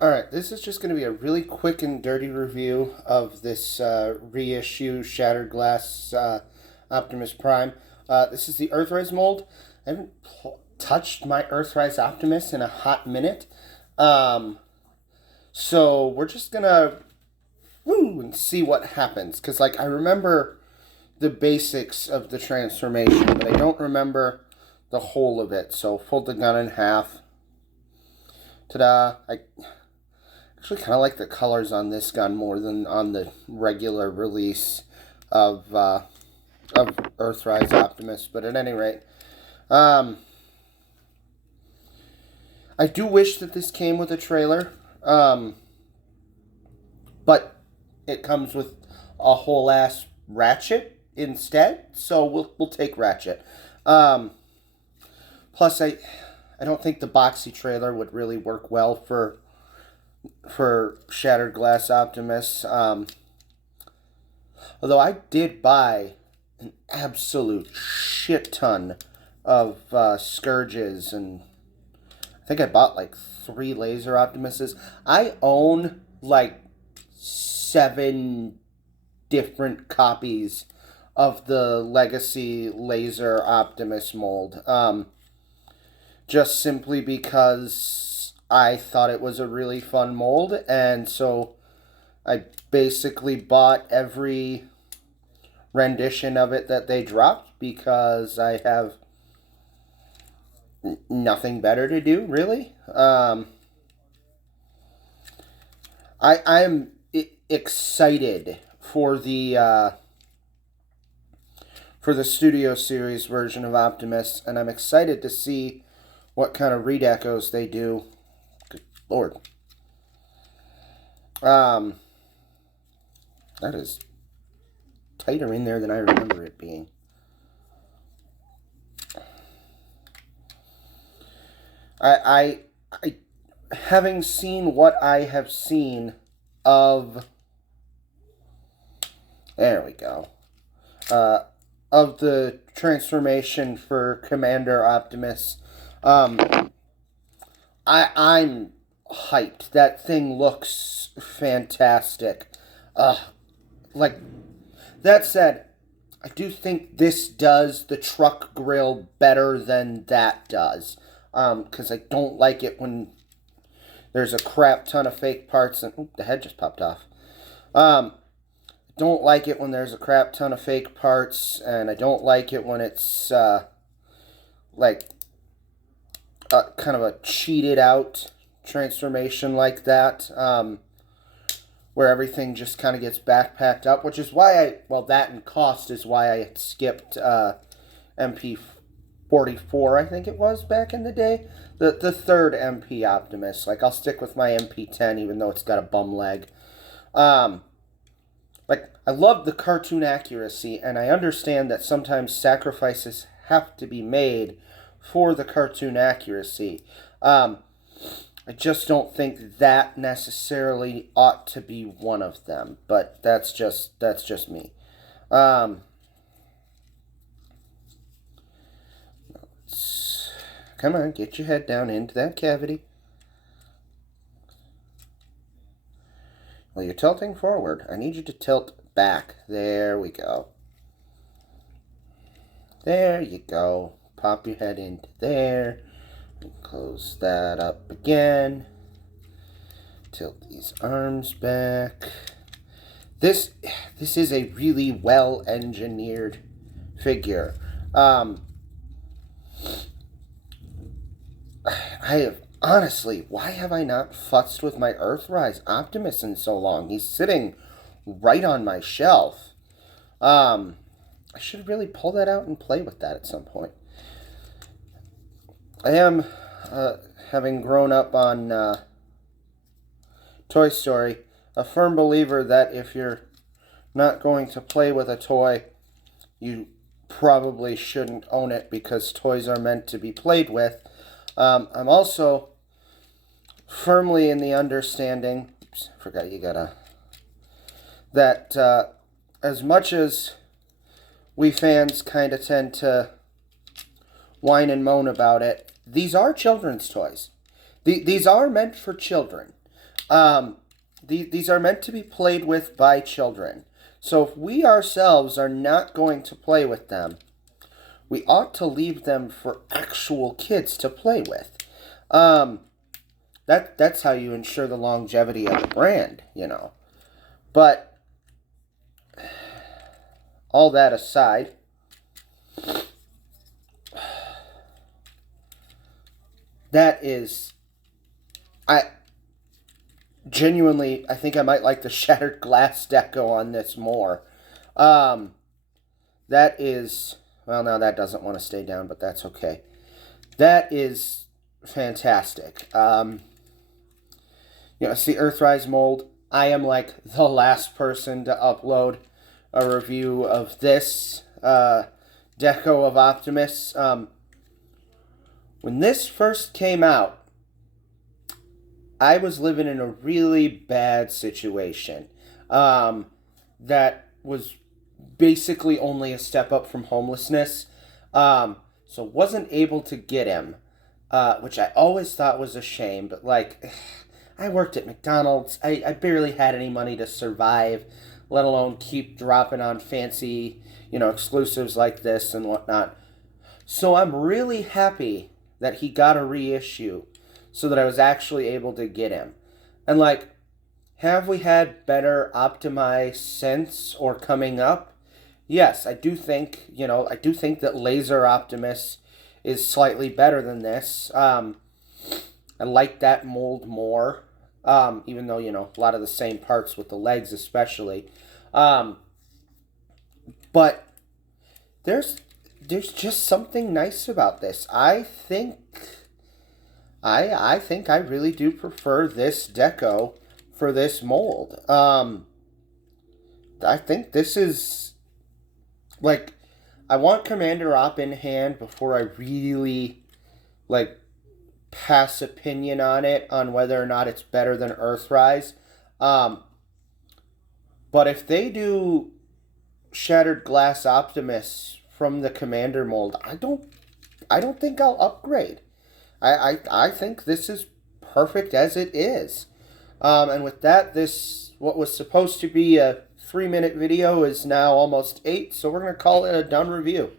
Alright, this is just going to be a really quick and dirty review of this reissue Shattered Glass Optimus Prime. This is the Earthrise mold. I haven't touched my Earthrise Optimus in a hot minute. So we're just going to and see what happens. Because, I remember the basics of the transformation, but I don't remember the whole of it. So fold the gun in half. Ta-da! I actually kind of like the colors on this gun more than on the regular release of Earthrise Optimus. But at any rate, I do wish that this came with a trailer, but it comes with a whole ass Ratchet instead. So we'll take Ratchet. Plus, I don't think the boxy trailer would really work well for Shattered Glass Optimus. Although I did buy an absolute shit ton of Scourges, and I think I bought like 3 Laser Optimuses. I own like 7 different copies of the Legacy Laser Optimus mold. Just simply because I thought it was a really fun mold, and so I basically bought every rendition of it that they dropped because I have nothing better to do, really. I'm excited for the Studio Series version of Optimus, and I'm excited to see what kind of redecos they do. Good Lord. That is tighter in there than I remember it being. I having seen what I have seen of, there we go, of the transformation for Commander Optimus, I'm hyped. That thing looks fantastic. Like, that said, I do think this does the truck grill better than that does. Because I don't like it when there's a crap ton of fake parts and... Oop, the head just popped off. Don't like it when there's a crap ton of fake parts, and I don't like it when it's, kind of a cheated out transformation like that, where everything just kind of gets backpacked up, which is why that and cost is why I skipped MP44, I think it was, back in the day. The third MP Optimus. I'll stick with my MP10, even though it's got a bum leg. I love the cartoon accuracy, and I understand that sometimes sacrifices have to be made for the cartoon accuracy. I just don't think that necessarily ought to be one of them, but that's just me. Come on, get your head down into that cavity. Well, you're tilting forward. I need you to tilt back. There we go. There you go. Pop your head into there. Close that up again. Tilt these arms back. This is a really well-engineered figure. I have... Honestly, why have I not futzed with my Earthrise Optimus in so long? He's sitting right on my shelf. I should really pull that out and play with that at some point. I am, having grown up on Toy Story, a firm believer that if you're not going to play with a toy, you probably shouldn't own it because toys are meant to be played with. I'm also firmly in the understanding, oops, I forgot you gotta, that as much as we fans kind of tend to whine and moan about it, these are children's toys. These are meant for children. These are meant to be played with by children. So if we ourselves are not going to play with them, we ought to leave them for actual kids to play with. That's how you ensure the longevity of the brand, you know. But all that aside, that is, I genuinely, I think I might like the shattered glass deco on this more. That is, well, now that doesn't want to stay down, but that's okay. That is fantastic. It's the Earthrise mold. I am like the last person to upload a review of this deco of Optimus. When this first came out, I was living in a really bad situation that was basically only a step up from homelessness. So wasn't able to get him, which I always thought was a shame. But like, I worked at McDonald's. I barely had any money to survive, let alone keep dropping on fancy, exclusives like this and whatnot. So I'm really happy that he got a reissue so that I was actually able to get him. And like, have we had better Optimi since or coming up? Yes, I do think that Laser Optimus is slightly better than this. I like that mold more, even though, a lot of the same parts with the legs especially. But there's just something nice about this. I think I really do prefer this deco for this mold. I think this is, like, I want Commander Op in hand before I really, like, pass opinion on it, on whether or not it's better than Earthrise. But if they do Shattered Glass Optimus from the Commander mold, I don't think I'll upgrade. I think this is perfect as it is. And with that, what was supposed to be a 3-minute video is now almost 8, so we're going to call it a done review.